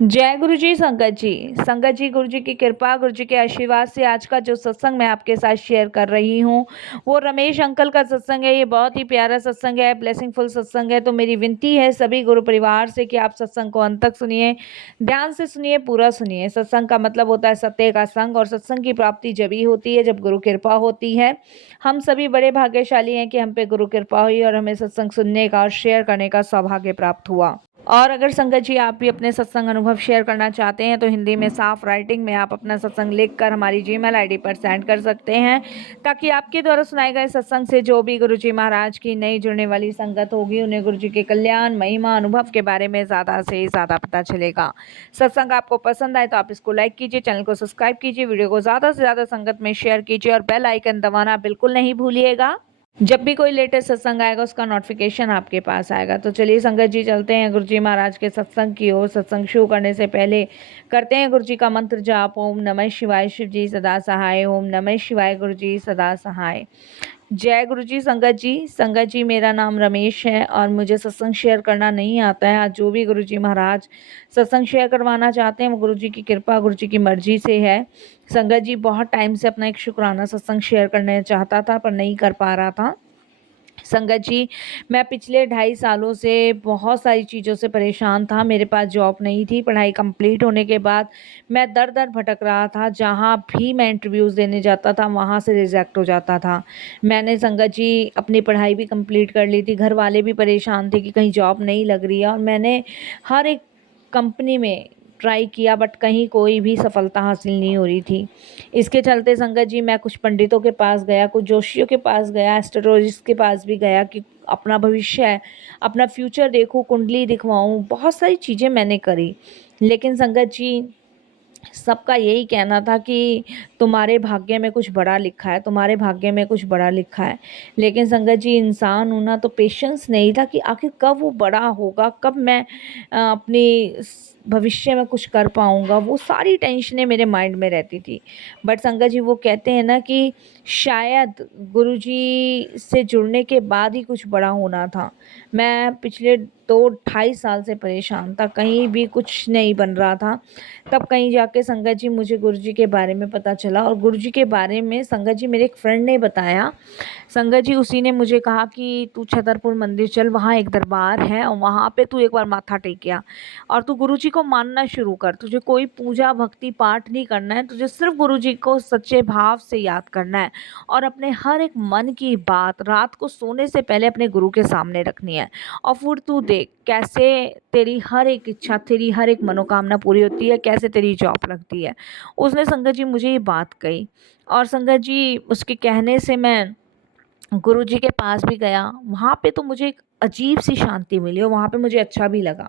जय गुरु जी संगत जी। संगत जी, गुरु जी की कृपा, गुरु जी के आशीर्वाद से आज का जो सत्संग मैं आपके साथ शेयर कर रही हूँ वो रमेश अंकल का सत्संग है। ये बहुत ही प्यारा सत्संग है, ब्लेसिंगफुल सत्संग है। तो मेरी विनती है सभी गुरु परिवार से कि आप सत्संग को अंत तक सुनिए, ध्यान से सुनिए, पूरा सुनिए। सत्संग का मतलब होता है सत्य का संग, और सत्संग की प्राप्ति जब ही होती है जब गुरु कृपा होती है। हम सभी बड़े भाग्यशाली हैं कि हम पे गुरु कृपा हुई और हमें सत्संग सुनने का और शेयर करने का सौभाग्य प्राप्त हुआ। और अगर संगत जी आप भी अपने सत्संग अनुभव शेयर करना चाहते हैं तो हिंदी में साफ राइटिंग में आप अपना सत्संग लिखकर हमारी जीमेल आईडी पर सेंड कर सकते हैं, ताकि आपके द्वारा सुनाए गए सत्संग से जो भी गुरु जी महाराज की नई जुड़ने वाली संगत होगी उन्हें गुरु जी के कल्याण, महिमा, अनुभव के बारे में ज़्यादा से ज़्यादा पता चलेगा। सत्संग आपको पसंद आए तो आप इसको लाइक कीजिए, चैनल को सब्सक्राइब कीजिए, वीडियो को ज़्यादा से ज़्यादा संगत में शेयर कीजिए और बेल आइकन दबाना बिल्कुल नहीं भूलिएगा। जब भी कोई लेटेस्ट सत्संग आएगा उसका नोटिफिकेशन आपके पास आएगा। तो चलिए संगत जी चलते हैं गुरु जी महाराज के सत्संग की ओर। सत्संग शुरू करने से पहले करते हैं गुरु जी का मंत्र जाप। ओम नमः शिवाय, शिव जी सदा सहाय। ओम नमः शिवाय, गुरु जी सदा सहाय। जय गुरु जी संगत जी। संगत जी, मेरा नाम रमेश है और मुझे सत्संग शेयर करना नहीं आता है। आज जो भी गुरु जी महाराज सत्संग शेयर करवाना चाहते हैं वो गुरु जी की कृपा, गुरु जी की मर्जी से है। संगत जी, बहुत टाइम से अपना एक शुक्राना सत्संग शेयर करना चाहता था पर नहीं कर पा रहा था। संगत जी, मैं पिछले 2.5 सालों से बहुत सारी चीज़ों से परेशान था। मेरे पास जॉब नहीं थी। पढ़ाई कंप्लीट होने के बाद मैं दर-दर भटक रहा था। जहाँ भी मैं इंटरव्यूज़ देने जाता था वहाँ से रिजेक्ट हो जाता था। मैंने संगत जी अपनी पढ़ाई भी कंप्लीट कर ली थी। घर वाले भी परेशान थे कि कहीं जॉब नहीं लग रही है, और मैंने हर एक कंपनी में ट्राई किया बट कहीं कोई भी सफलता हासिल नहीं हो रही थी। इसके चलते संगत जी मैं कुछ पंडितों के पास गया, कुछ जोशियों के पास गया, एस्ट्रोलॉजिस्ट के पास भी गया कि अपना भविष्य है, अपना फ्यूचर देखूं, कुंडली दिखवाऊं। बहुत सारी चीज़ें मैंने करी, लेकिन संगत जी सबका यही कहना था कि तुम्हारे भाग्य में कुछ बड़ा लिखा है, तुम्हारे भाग्य में कुछ बड़ा लिखा है। लेकिन संगत जी, इंसान होना तो पेशेंस नहीं था कि आखिर कब वो बड़ा होगा, कब मैं अपनी भविष्य में कुछ कर पाऊंगा। वो सारी टेंशनें मेरे माइंड में रहती थी। बट संगत जी, वो कहते हैं ना कि शायद गुरुजी से जुड़ने के बाद ही कुछ बड़ा होना था। मैं पिछले 2 ढाई साल से परेशान था, कहीं भी कुछ नहीं बन रहा था। तब कहीं जाके संगत जी मुझे गुरुजी के बारे में पता चला, और गुरुजी के बारे में संगत जी मेरे एक फ्रेंड ने बताया। संगत जी, उसी ने मुझे कहा कि तू छतरपुर मंदिर चल, वहाँ एक दरबार है और वहाँ पे तू एक बार माथा टेकिया और तू गुरुजी को मानना शुरू कर। तुझे कोई पूजा भक्ति पाठ नहीं करना है, तुझे सिर्फ गुरुजी को सच्चे भाव से याद करना है और अपने हर एक मन की बात रात को सोने से पहले अपने गुरु के सामने रखनी है। और फिर तू देख कैसे तेरी हर एक इच्छा, तेरी हर एक मनोकामना पूरी होती है, कैसे तेरी जॉब लगती है। उसने संगत जी मुझे ये बात कही, और संगत जी उसके कहने से मैं गुरुजी के पास भी गया। वहाँ पे तो मुझे एक अजीब सी शांति मिली और वहाँ पे मुझे अच्छा भी लगा।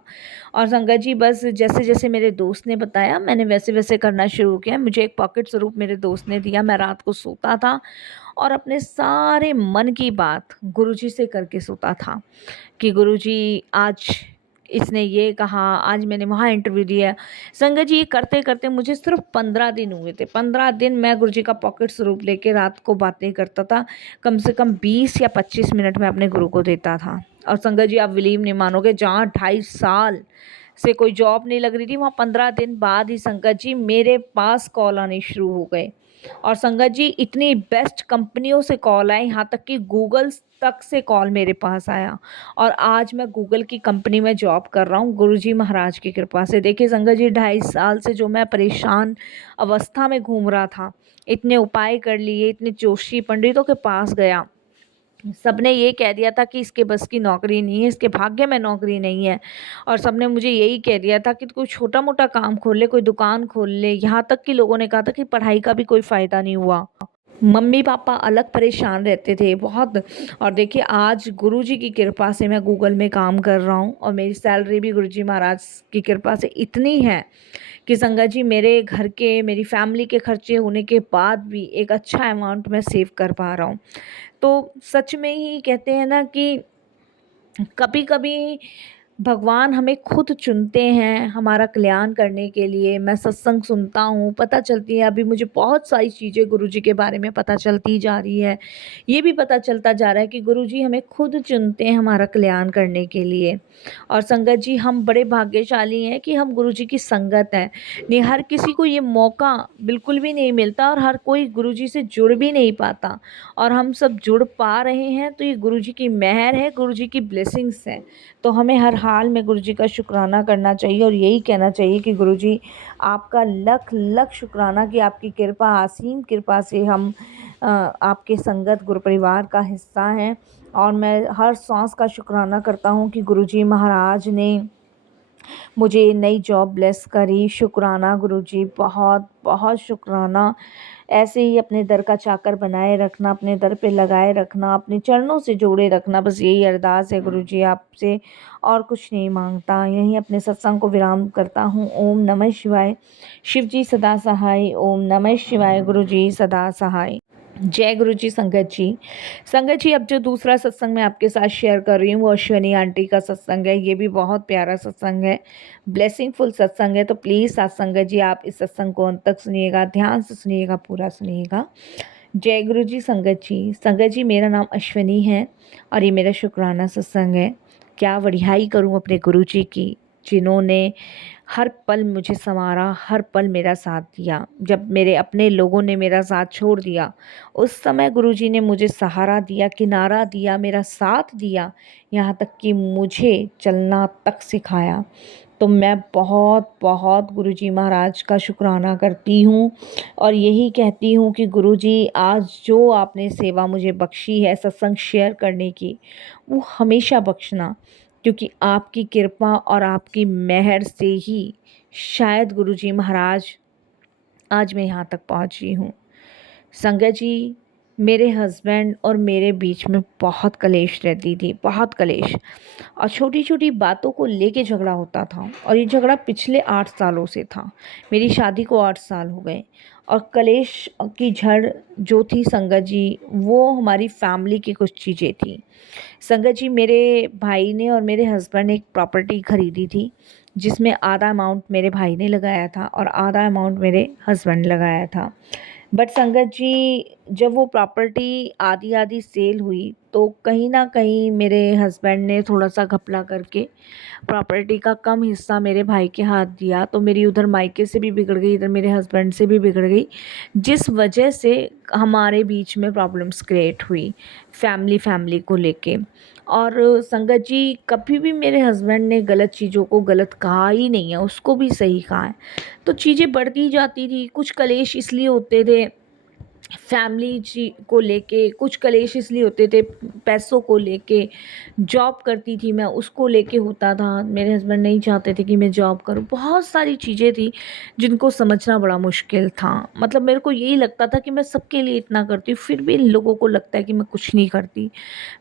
और संगत जी, बस जैसे जैसे मेरे दोस्त ने बताया मैंने वैसे वैसे करना शुरू किया। मुझे एक पॉकेट स्वरूप मेरे दोस्त ने दिया। मैं रात को सोता था और अपने सारे मन की बात गुरुजी से करके सोता था कि गुरुजी आज इसने ये कहा, आज मैंने वहाँ इंटरव्यू दिया। संगत जी, ये करते करते मुझे सिर्फ 15 दिन हुए थे। 15 दिन मैं गुरुजी का पॉकेट स्वरूप लेके रात को बातें करता था। कम से कम 20 या 25 मिनट में अपने गुरु को देता था। और संगत जी, आप बिलीव नहीं मानोगे, जहाँ 2.5 साल से कोई जॉब नहीं लग रही थी वहाँ 15 दिन बाद ही संगत जी मेरे पास कॉल आने शुरू हो गए। और संगत जी, इतनी बेस्ट कंपनियों से कॉल आए, यहाँ तक कि गूगल तक से कॉल मेरे पास आया। और आज मैं गूगल की कंपनी में जॉब कर रहा हूँ गुरुजी महाराज की कृपा से। देखिए संगत जी, 2.5 साल से जो मैं परेशान अवस्था में घूम रहा था, इतने उपाय कर लिए, इतने जोशी पंडितों के पास गया, सबने ये कह दिया था कि इसके बस की नौकरी नहीं है, इसके भाग्य में नौकरी नहीं है। और सबने मुझे यही कह दिया था कि तू कोई छोटा मोटा काम खोल ले, कोई दुकान खोल ले। यहाँ तक कि लोगों ने कहा था कि पढ़ाई का भी कोई फ़ायदा नहीं हुआ। मम्मी पापा अलग परेशान रहते थे बहुत। और देखिए आज गुरुजी की कृपा से मैं गूगल में काम कर रहा हूँ और मेरी सैलरी भी गुरुजी महाराज की कृपा से इतनी है कि संगत जी मेरे घर के, मेरी फैमिली के खर्चे होने के बाद भी एक अच्छा अमाउंट मैं सेव कर पा रहा हूँ। तो सच में ही कहते हैं ना कि कभी कभी भगवान हमें खुद चुनते हैं हमारा कल्याण करने के लिए। मैं सत्संग सुनता हूँ, पता चलती है, अभी मुझे बहुत सारी चीज़ें गुरुजी के बारे में पता चलती जा रही है। ये भी पता चलता जा रहा है कि गुरुजी हमें खुद चुनते हैं हमारा कल्याण करने के लिए। और संगत जी, हम बड़े भाग्यशाली हैं कि हम गुरुजी की संगत हैं। नहीं, हर किसी को ये मौका बिल्कुल भी नहीं मिलता और हर कोई गुरुजी से जुड़ भी नहीं पाता। और हम सब जुड़ पा रहे हैं तो ये गुरुजी की मेहर है, गुरुजी की ब्लेसिंग्स है। तो हमें हर हाल में गुरुजी का शुक्राना करना चाहिए और यही कहना चाहिए कि गुरुजी आपका लख लख शुक्राना कि आपकी कृपा, असीम कृपा से हम आपके संगत गुरु परिवार का हिस्सा हैं। और मैं हर सांस का शुक्राना करता हूँ कि गुरुजी महाराज ने मुझे नई जॉब ब्लेस करी। शुक्राना गुरुजी, बहुत बहुत शुक्राना। ऐसे ही अपने दर का चाकर बनाए रखना, अपने दर पे लगाए रखना, अपने चरणों से जोड़े रखना, बस यही अरदास है गुरुजी आपसे, और कुछ नहीं मांगता। यहीं अपने सत्संग को विराम करता हूँ। ओम नमः शिवाय। शिव जी सदा सहाय। ओम नमः शिवाय। गुरुजी सदा सहाय। जय गुरु जी। संगत जी, संगत जी, अब जो दूसरा सत्संग मैं आपके साथ शेयर कर रही हूँ वो अश्विनी आंटी का सत्संग है। ये भी बहुत प्यारा सत्संग है, ब्लेसिंगफुल सत्संग है। तो प्लीज़ साथ संगत जी आप इस सत्संग को अंत तक सुनिएगा, ध्यान से सुनिएगा, पूरा सुनिएगा। जय गुरु जी। संगत जी, संगत जी, मेरा नाम अश्विनी है और ये मेरा शुक्राना सत्संग है। क्या बढ़ियाई करूँ अपने गुरु जी की, जिन्होंने हर पल मुझे संवारा, हर पल मेरा साथ दिया। जब मेरे अपने लोगों ने मेरा साथ छोड़ दिया, उस समय गुरुजी ने मुझे सहारा दिया, किनारा दिया, मेरा साथ दिया, यहाँ तक कि मुझे चलना तक सिखाया। तो मैं बहुत बहुत गुरुजी महाराज का शुक्राना करती हूँ और यही कहती हूँ कि गुरुजी, आज जो आपने सेवा मुझे बख्शी है सत्संग शेयर करने की, वो हमेशा बख्शना, क्योंकि आपकी कृपा और आपकी मेहर से ही शायद गुरुजी महाराज आज मैं यहाँ तक पहुँची हूँ। संगत जी, मेरे हस्बैंड और मेरे बीच में बहुत कलेश रहती थी, बहुत कलेश, और छोटी छोटी बातों को लेके झगड़ा होता था। और ये झगड़ा पिछले 8 सालों से था। मेरी शादी को 8 साल हो गए। और कलेश की जड़ जो थी संगत जी, वो हमारी फैमिली की कुछ चीज़ें थी। संगत जी, मेरे भाई ने और मेरे हस्बैंड ने एक प्रॉपर्टी खरीदी थी, जिसमें आधा अमाउंट मेरे भाई ने लगाया था और आधा अमाउंट मेरे हस्बैंड ने लगाया था। बट संगत जी, जब वो प्रॉपर्टी आधी आधी सेल हुई तो कहीं ना कहीं मेरे हस्बैंड ने थोड़ा सा घपला करके प्रॉपर्टी का कम हिस्सा मेरे भाई के हाथ दिया। तो मेरी उधर मायके से भी बिगड़ गई, इधर मेरे हस्बैंड से भी बिगड़ गई, जिस वजह से हमारे बीच में प्रॉब्लम्स क्रिएट हुई फैमिली फैमिली को लेके। और संगत जी, कभी भी मेरे हस्बैंड ने गलत चीज़ों को गलत कहा ही नहीं है, उसको भी सही कहा है। तो चीज़ें बढ़ती जाती थी। कुछ कलेश इसलिए होते थे फैमिली ची को लेके, कुछ कलेश इसलिए होते थे पैसों को लेके। जॉब करती थी मैं, उसको लेके होता था। मेरे हस्बैंड नहीं चाहते थे कि मैं जॉब करूं। बहुत सारी चीज़ें थी जिनको समझना बड़ा मुश्किल था। मतलब मेरे को यही लगता था कि मैं सबके लिए इतना करती हूँ, फिर भी इन लोगों को लगता है कि मैं कुछ नहीं करती।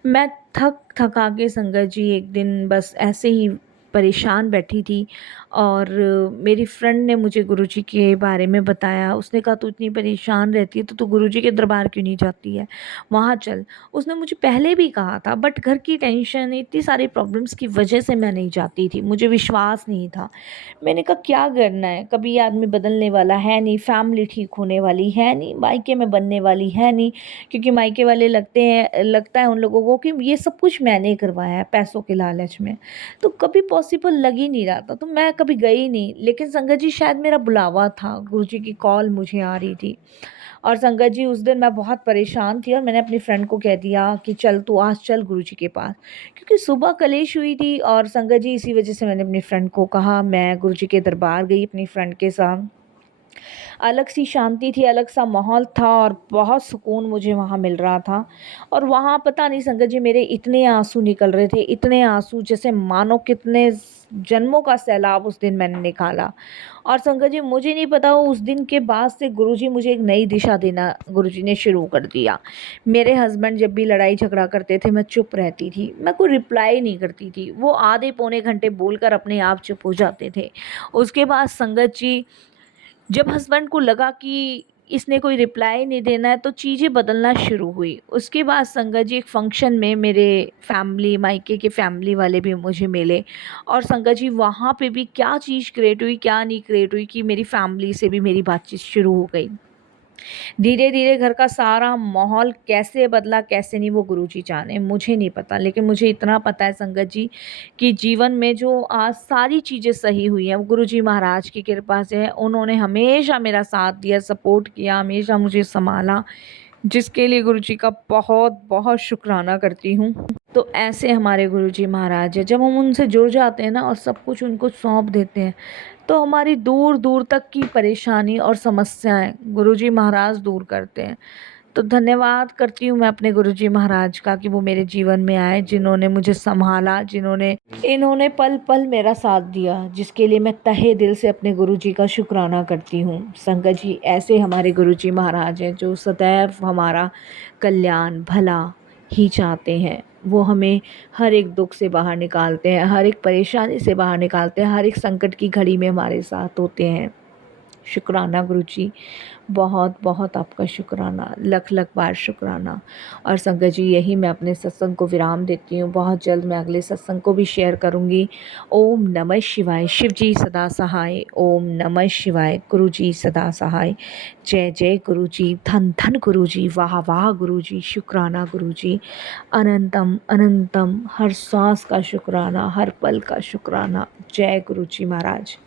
मैं थक थका के संगत जी एक दिन बस ऐसे ही परेशान बैठी थी और मेरी फ्रेंड ने मुझे गुरुजी के बारे में बताया। उसने कहा, तू इतनी परेशान रहती है तो तू गुरुजी के दरबार क्यों नहीं जाती है, वहाँ चल। उसने मुझे पहले भी कहा था, बट घर की टेंशन, इतनी सारी प्रॉब्लम्स की वजह से मैं नहीं जाती थी, मुझे विश्वास नहीं था। मैंने कहा क्या करना है, कभी आदमी बदलने वाला है नहीं, फैमिली ठीक होने वाली है नहीं, मायके में बनने वाली है नहीं, क्योंकि मायके वाले लगता है उन लोगों को कि ये सब कुछ मैंने करवाया है पैसों के लालच में। तो कभी पॉसिबल लग ही नहीं रहा था, तो मैं कभी गई नहीं। लेकिन संगत जी, शायद मेरा बुलावा था, गुरुजी की कॉल मुझे आ रही थी। और संगत जी, उस दिन मैं बहुत परेशान थी और मैंने अपनी फ्रेंड को कह दिया कि चल तू आज चल गुरुजी के पास, क्योंकि सुबह कलेश हुई थी। और संगत जी, इसी वजह से मैंने अपनी फ्रेंड को कहा, मैं गुरुजी के दरबार गई अपनी फ्रेंड के साथ। अलग सी शांति थी, अलग सा माहौल था और बहुत सुकून मुझे वहाँ मिल रहा था। और वहाँ पता नहीं संगत जी, मेरे इतने आंसू निकल रहे थे, इतने आंसू, जैसे मानो कितने जन्मों का सैलाब उस दिन मैंने निकाला। और संगत जी, मुझे नहीं पता उस दिन के बाद से गुरुजी मुझे एक नई दिशा देना गुरुजी ने शुरू कर दिया। मेरे हस्बैंड जब भी लड़ाई झगड़ा करते थे मैं चुप रहती थी, मैं कोई रिप्लाई नहीं करती थी। वो आधे पौने घंटे बोलकर अपने आप चुप हो जाते थे। उसके बाद संगत जी, जब हस्बैंड को लगा कि इसने कोई रिप्लाई नहीं देना है, तो चीज़ें बदलना शुरू हुई। उसके बाद संगत जी एक फ़ंक्शन में मेरे फैमिली मायके के फैमिली वाले भी मुझे मिले और संगत जी वहाँ पे भी क्या चीज़ क्रिएट हुई, क्या नहीं क्रिएट हुई कि मेरी फैमिली से भी मेरी बातचीत शुरू हो गई। धीरे-धीरे घर का सारा माहौल कैसे बदला, कैसे नहीं वो गुरुजी जाने, मुझे नहीं पता। लेकिन मुझे इतना पता है संगत जी कि जीवन में जो आज सारी चीज़ें सही हुई हैं, वो गुरुजी महाराज की कृपा से है। उन्होंने हमेशा मेरा साथ दिया, सपोर्ट किया, हमेशा मुझे सँभाला, जिसके लिए गुरुजी का बहुत-बहुत शुकराना करती हूँ। तो ऐसे हमारे गुरुजी महाराज हैं, जब हम उनसे जुड़ जाते हैं ना और सब कुछ उनको सौंप देते हैं, तो हमारी दूर-दूर तक की परेशानी और समस्याएँ गुरुजी महाराज दूर करते हैं। तो धन्यवाद करती हूँ मैं अपने गुरुजी महाराज का कि वो मेरे जीवन में आए, जिन्होंने मुझे सँभाला, इन्होंने पल-पल मेरा साथ दिया, जिसके लिए मैं तहे दिल से अपने गुरुजी का शुकराना करती हूँ। संगत जी ऐसे हमारे गुरुजी महाराज हैं जो सदैव हमारा कल्याण, भला ही चाहते हैं। वो हमें हर एक दुःख से बाहर निकालते हैं, हर एक परेशानी से बाहर निकालते हैं, हर एक संकट की घड़ी में हमारे साथ होते हैं। शुक्राना गुरुजी, बहुत-बहुत आपका शुक्राना, लख-लख बार शुक्राना। और संगत जी यही मैं अपने सत्संग को विराम देती हूँ। बहुत जल्द मैं अगले सत्संग को भी शेयर करूँगी। ओम नमः शिवाय, शिव जी सदा सहाय। ओम नमः शिवाय, गुरु जी सदा सहाय। जय जय गुरु जी, धन धन गुरु जी, वाह वाह गुरु जी, शुक्राना गुरु जी। अनंतम अनंतम, हर सांस का शुक्राना, हर पल का शुक्राना। जय गुरु जी महाराज।